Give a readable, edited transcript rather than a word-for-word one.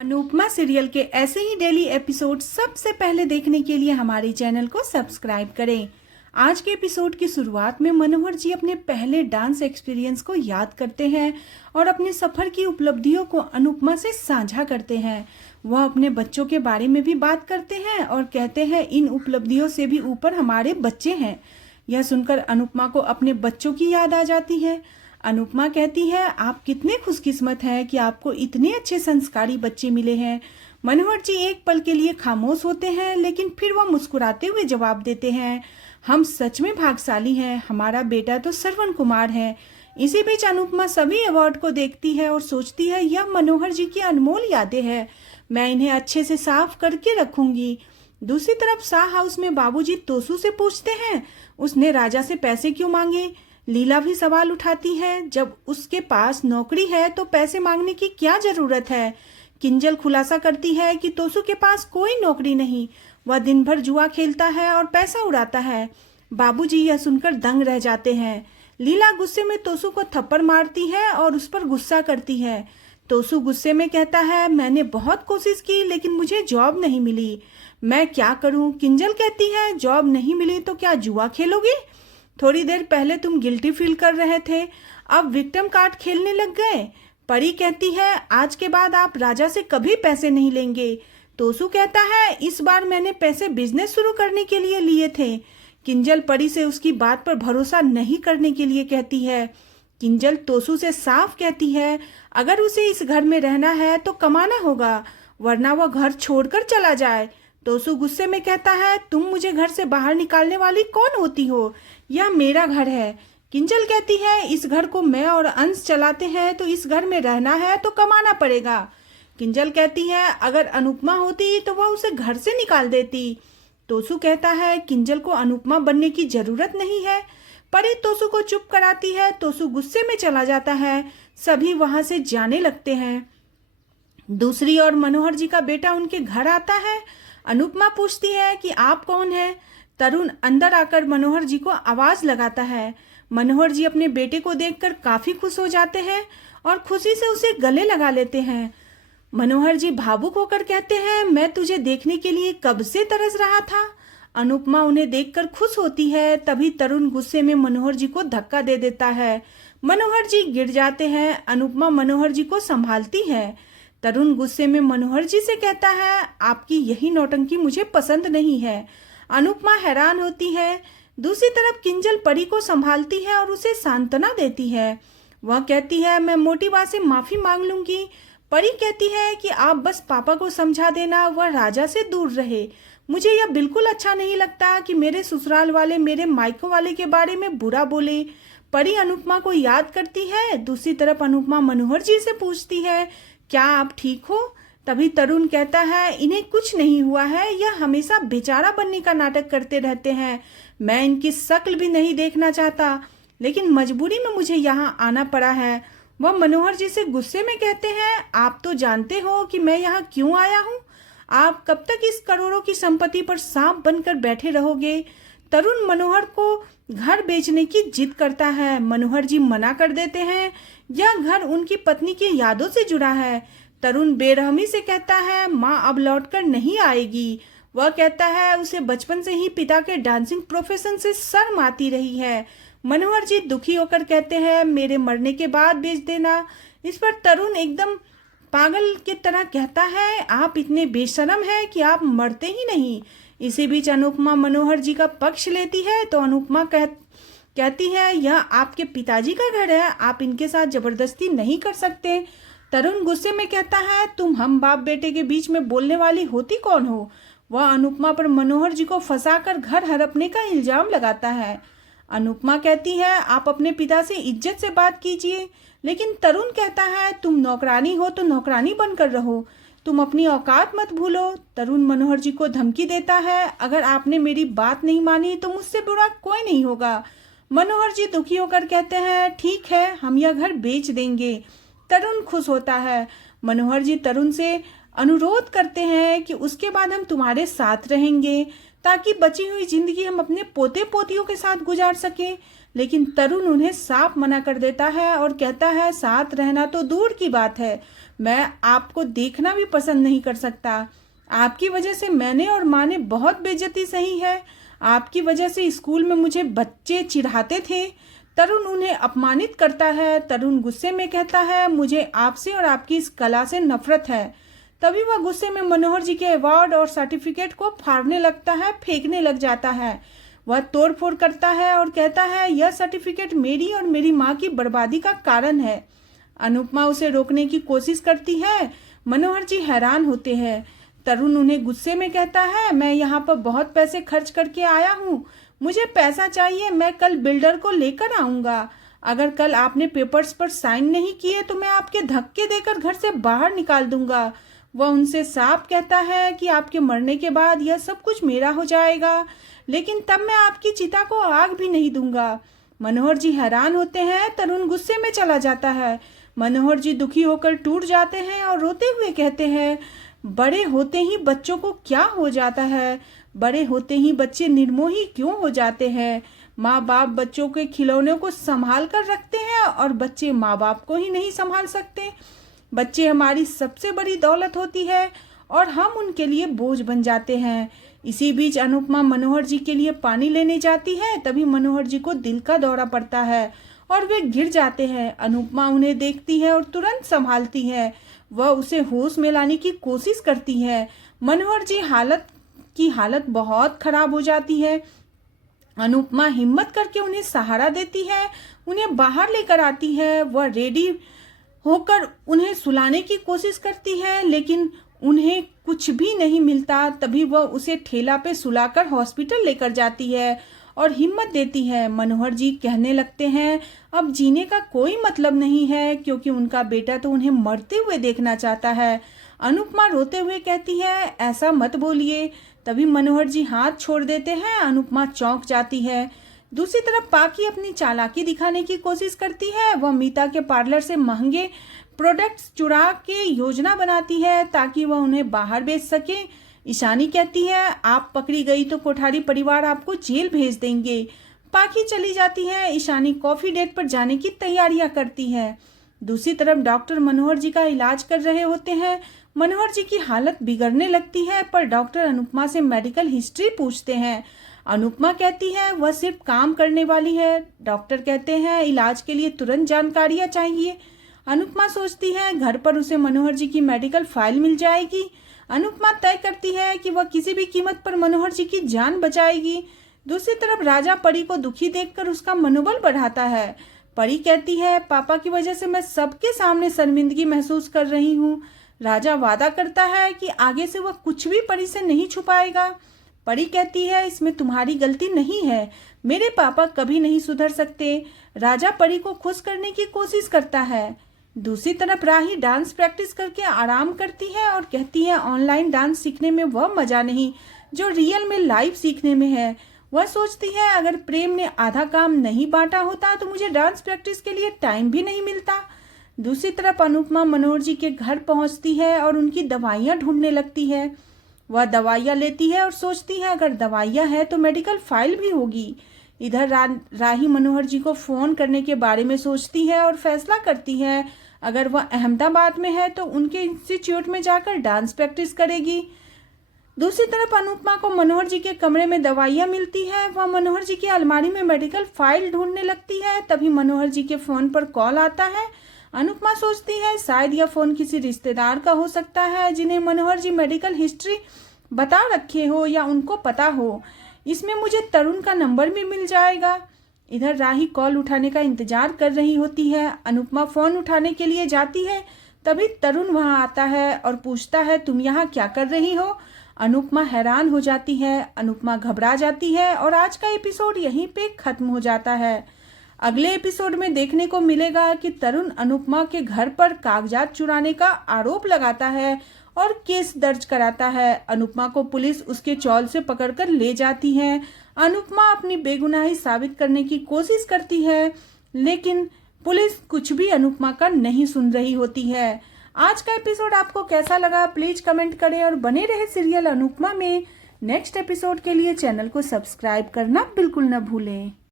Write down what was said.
Anupama serial के ऐसे ही daily episode सबसे पहले देखने के लिए हमारे चैनल को सब्सक्राइब करें। आज के एपिसोड की शुरुआत में मनोहर जी अपने पहले डांस एक्सपीरियंस को याद करते हैं और अपने सफर की उपलब्धियों को अनुपमा से साझा करते हैं। वह अपने बच्चों के बारे में भी बात करते हैं और कहते हैं इन उपलब्धियों से भी ऊपर हमारे बच्चे हैं। यह सुनकर अनुपमा को अपने बच्चों की याद आ जाती है। अनुपमा कहती है, आप कितने खुशकिस्मत हैं कि आपको इतने अच्छे संस्कारी बच्चे मिले हैं। मनोहर जी एक पल के लिए खामोश होते हैं, लेकिन फिर वह मुस्कुराते हुए जवाब देते हैं, हम सच में भाग्यशाली हैं, हमारा बेटा तो श्रवण कुमार है। इसी बीच अनुपमा सभी अवार्ड को देखती है और सोचती है, यह मनोहर जी की अनमोल यादें हैं, मैं इन्हें अच्छे से साफ करके रखूंगी। दूसरी तरफ शाह हाउस में बाबूजी तोसू से पूछते हैं, उसने राजा से पैसे क्यों मांगे। लीला भी सवाल उठाती है, जब उसके पास नौकरी है तो पैसे मांगने की क्या जरूरत है। किंजल खुलासा करती है कि तोसू के पास कोई नौकरी नहीं, वह दिन भर जुआ खेलता है और पैसा उड़ाता है। बाबूजी यह सुनकर दंग रह जाते हैं। लीला गुस्से में तोसू को थप्पड़ मारती है और उस पर गुस्सा करती है। तोसू गुस्से में कहता है, मैंने बहुत कोशिश की लेकिन मुझे जॉब नहीं मिली, मैं क्या करूं। किंजल कहती है, जॉब नहीं मिली तो क्या जुआ खेलोगे। थोड़ी देर पहले तुम गिल्टी फील कर रहे थे, अब विक्टिम कार्ड खेलने लग गए। परी कहती है, आज के बाद आप राजा से कभी पैसे नहीं लेंगे। तोसू कहता है, इस बार मैंने पैसे बिजनेस शुरू करने के लिए लिए थे। किंजल परी से उसकी बात पर भरोसा नहीं करने के लिए कहती है। किंजल तोसू से साफ कहती है, अगर उसे इस घर में रहना है तो कमाना होगा, वरना वह घर छोड़कर चला जाए। तोसू गुस्से में कहता है, तुम मुझे घर से बाहर निकालने वाली कौन होती हो, यह मेरा घर है। किंजल कहती है, इस घर को मैं और अंश चलाते हैं, तो इस घर में रहना है तो कमाना पड़ेगा। किंजल कहती है, अगर अनुपमा होती तो वह उसे घर से निकाल देती। तोसू कहता है, किंजल को अनुपमा बनने की जरूरत नहीं है। परी तोसू को चुप कराती है। तोसू गुस्से में चला जाता है। सभी वहां से जाने लगते हैं। दूसरी ओर मनोहर जी का बेटा उनके घर आता है। अनुपमा पूछती है कि आप कौन हैं। तरुण अंदर आकर मनोहर जी को आवाज लगाता है। मनोहर जी अपने बेटे को देखकर काफी खुश हो जाते हैं और खुशी से उसे गले लगा लेते हैं। मनोहर जी भावुक होकर कहते हैं, मैं तुझे देखने के लिए कब से तरस रहा था। अनुपमा उन्हें देखकर खुश होती है। तभी तरुण गुस्से में मनोहर जी को धक्का दे देता है। मनोहर जी गिर जाते हैं। अनुपमा मनोहर जी को संभालती है। तरुण गुस्से में मनोहर जी से कहता है, आपकी यही नौटंकी मुझे पसंद नहीं है। अनुपमा हैरान होती है। दूसरी तरफ किंजल परी को संभालती है और उसे सांत्वना देती है। वह कहती है, मैं मोटी बात से माफी मांग लूंगी। परी कहती है कि आप बस पापा को समझा देना, वह राजा से दूर रहे। मुझे यह बिल्कुल अच्छा नहीं लगता कि मेरे ससुराल वाले मेरे मायको वाले के बारे में बुरा बोले। परी अनुपमा को याद करती है। दूसरी तरफ अनुपमा मनोहर जी से पूछती है, क्या आप ठीक हो। तभी तरुण कहता है, इन्हें कुछ नहीं हुआ है, यह हमेशा बेचारा बनने का नाटक करते रहते हैं, मैं इनकी शक्ल भी नहीं देखना चाहता, लेकिन मजबूरी में मुझे यहाँ आना पड़ा है। वह मनोहर जी से गुस्से में कहते हैं, आप तो जानते हो कि मैं यहाँ क्यों आया हूँ, आप कब तक इस करोड़ों की संपत्ति पर सांप बनकर बैठे रहोगे। तरुण मनोहर को घर बेचने की जिद करता है। मनोहर जी मना कर देते हैं, यह घर उनकी पत्नी की यादों से जुड़ा है। तरुण बेरहमी से कहता है, माँ अब लौटकर नहीं आएगी। वह कहता है, उसे बचपन से ही पिता के डांसिंग प्रोफेशन से शर्म आती रही है। मनोहर जी दुखी होकर कहते हैं, मेरे मरने के बाद बेच देना। इस पर तरुण एकदम पागल की तरह कहता है, आप इतने बेशरम हैं कि आप मरते ही नहीं। इसी बीच अनुपमा मनोहर जी का पक्ष लेती है तो अनुपमा कहती है, यह आपके पिताजी का घर है, आप इनके साथ जबरदस्ती नहीं कर सकते। तरुण गुस्से में कहता है, तुम हम बाप बेटे के बीच में बोलने वाली होती कौन हो। वह अनुपमा पर मनोहर जी को फंसाकर घर हड़पने का इल्जाम लगाता है। अनुपमा कहती है, आप अपने पिता से इज्जत से बात कीजिए। लेकिन तरुण कहता है, तुम नौकरानी हो तो नौकरानी बनकर रहो, तुम अपनी औकात मत भूलो। तरुण मनोहर जी को धमकी देता है, अगर आपने मेरी बात नहीं मानी तो मुझसे बुरा कोई नहीं होगा। मनोहर जी दुखी होकर कहते हैं, ठीक है, हम यह घर बेच देंगे। तरुण खुश होता है। मनोहर जी तरुण से अनुरोध करते हैं कि उसके बाद हम तुम्हारे साथ रहेंगे। ताकि बची हुई जिंदगी हम अपने पोते पोतियों के साथ गुजार सकें। लेकिन तरुण उन्हें साफ मना कर देता है और कहता है साथ रहना तो दूर की बात है, मैं आपको देखना भी पसंद नहीं कर सकता। आपकी वजह से मैंने और माँ ने बहुत बेइज्जती सही है। आपकी वजह से स्कूल में मुझे बच्चे चिढ़ाते थे। तरुण उन्हें अपमानित करता है। तरुण गुस्से में कहता है मुझे आपसे और आपकी इस कला से नफरत है। तभी वह गुस्से में मनोहर जी के अवार्ड और सर्टिफिकेट को फाड़ने लगता है, फेंकने लग जाता है। वह तोड़फोड़ करता है और कहता है यह सर्टिफिकेट मेरी और मेरी माँ की बर्बादी का कारण है। अनुपमा उसे रोकने की कोशिश करती है। मनोहर जी हैरान होते हैं। तरुण उन्हें गुस्से में कहता है मैं यहाँ पर बहुत पैसे खर्च करके आया हूँ, मुझे पैसा चाहिए, मैं कल बिल्डर को लेकर आऊंगा। अगर कल आपने पेपर्स पर साइन नहीं किए तो मैं आपके धक्के देकर घर से बाहर निकाल दूंगा। वह उनसे साफ कहता है कि आपके मरने के बाद यह सब कुछ मेरा हो जाएगा, लेकिन तब मैं आपकी चिता को आग भी नहीं दूंगा। मनोहर जी हैरान होते हैं। तरुण गुस्से में चला जाता है। मनोहर जी दुखी होकर टूट जाते हैं और रोते हुए कहते हैं बड़े होते ही बच्चों को क्या हो जाता है, बड़े होते ही बच्चे निर्मोही क्यों हो जाते हैं। माँ बाप बच्चों के खिलौनों को संभाल कर रखते हैं और बच्चे माँ बाप को ही नहीं संभाल सकते। बच्चे हमारी सबसे बड़ी दौलत होती है और हम उनके लिए बोझ बन जाते हैं। इसी बीच अनुपमा मनोहर जी के लिए पानी लेने जाती है। तभी मनोहर जी को दिल का दौरा पड़ता है और वे गिर जाते हैं। अनुपमा उन्हें देखती है और तुरंत संभालती है। वह उसे होश में लाने की कोशिश करती है। मनोहर जी की हालत बहुत खराब हो जाती है। अनुपमा हिम्मत करके उन्हें सहारा देती है, उन्हें बाहर लेकर आती है। वह रेडी होकर उन्हें सुलाने की कोशिश करती है, लेकिन उन्हें कुछ भी नहीं मिलता। तभी वह उसे ठेला पे सुलाकर हॉस्पिटल लेकर जाती है और हिम्मत देती है। मनोहर जी कहने लगते हैं अब जीने का कोई मतलब नहीं है, क्योंकि उनका बेटा तो उन्हें मरते हुए देखना चाहता है। अनुपमा रोते हुए कहती है ऐसा मत बोलिए। तभी मनोहर जी हाथ छोड़ देते हैं। अनुपमा चौंक जाती है। दूसरी तरफ पाकी अपनी चालाकी दिखाने की कोशिश करती है। वह मीता के पार्लर से महंगे प्रोडक्ट्स चुरा के योजना बनाती है ताकि वह उन्हें बाहर बेच सके। ईशानी कहती है आप पकड़ी गई तो कोठारी परिवार आपको जेल भेज देंगे। पाकी चली जाती है। ईशानी कॉफी डेट पर जाने की तैयारियां करती है। दूसरी तरफ डॉक्टर मनोहर जी का इलाज कर रहे होते हैं। मनोहर जी की हालत बिगड़ने लगती है, पर डॉक्टर अनुपमा से मेडिकल हिस्ट्री पूछते हैं। अनुपमा कहती है वह सिर्फ काम करने वाली है। डॉक्टर कहते हैं इलाज के लिए तुरंत जानकारियां चाहिए। अनुपमा सोचती है घर पर उसे मनोहर जी की मेडिकल फाइल मिल जाएगी। अनुपमा तय करती है कि वह किसी भी कीमत पर मनोहर जी की जान बचाएगी। दूसरी तरफ राजा परी को दुखी देखकर उसका मनोबल बढ़ाता है। परी कहती है पापा की वजह से मैं सबके सामने शर्मिंदगी महसूस कर रही हूँ। राजा वादा करता है कि आगे से वह कुछ भी परी से नहीं छुपाएगा। परी कहती है इसमें तुम्हारी गलती नहीं है, मेरे पापा कभी नहीं सुधर सकते। राजा परी को खुश करने की कोशिश करता है। दूसरी तरफ राही डांस प्रैक्टिस करके आराम करती है और कहती है ऑनलाइन डांस सीखने में वह मजा नहीं जो रियल में लाइव सीखने में है। वह सोचती है अगर प्रेम ने आधा काम नहीं बांटा होता तो मुझे डांस प्रैक्टिस के लिए टाइम भी नहीं मिलता। दूसरी तरफ अनुपमा मनोहर जी के घर पहुंचती है और उनकी दवाइयां ढूंढने लगती है। वह दवाइयां लेती है और सोचती है अगर दवाइयां हैं तो मेडिकल फाइल भी होगी। इधर राही मनोहर जी को फोन करने के बारे में सोचती है और फैसला करती है अगर वह अहमदाबाद में है तो उनके इंस्टीट्यूट में जाकर डांस प्रैक्टिस करेगी। दूसरी तरफ अनुपमा को मनोहर जी के कमरे में दवाइयां मिलती है। वह मनोहर जी की अलमारी में मेडिकल फाइल ढूंढने लगती है। तभी मनोहर जी के फोन पर कॉल आता है। अनुपमा सोचती है शायद यह फोन किसी रिश्तेदार का हो सकता है जिन्हें मनोहर जी मेडिकल हिस्ट्री बता रखे हो या उनको पता हो। इसमें मुझे तरुण का नंबर भी मिल जाएगा। इधर राही कॉल उठाने का इंतजार कर रही होती है। अनुपमा फोन उठाने के लिए जाती है। तभी तरुण वहां आता है और पूछता है तुम यहाँ क्या कर रही हो। अनुपमा हैरान हो जाती है। अनुपमा घबरा जाती है और आज का एपिसोड यहीं पे खत्म हो जाता है। अगले एपिसोड में देखने को मिलेगा कि तरुण अनुपमा के घर पर कागजात चुराने का आरोप लगाता है और केस दर्ज कराता है। अनुपमा को पुलिस उसके चौल से पकड़कर ले जाती है। अनुपमा अपनी बेगुनाही साबित करने की कोशिश करती है, लेकिन पुलिस कुछ भी अनुपमा का नहीं सुन रही होती है। आज का एपिसोड आपको कैसा लगा प्लीज कमेंट करें और बने रहे सीरियल अनुपमा में नेक्स्ट एपिसोड के लिए चैनल को सब्सक्राइब करना बिल्कुल न भूलें।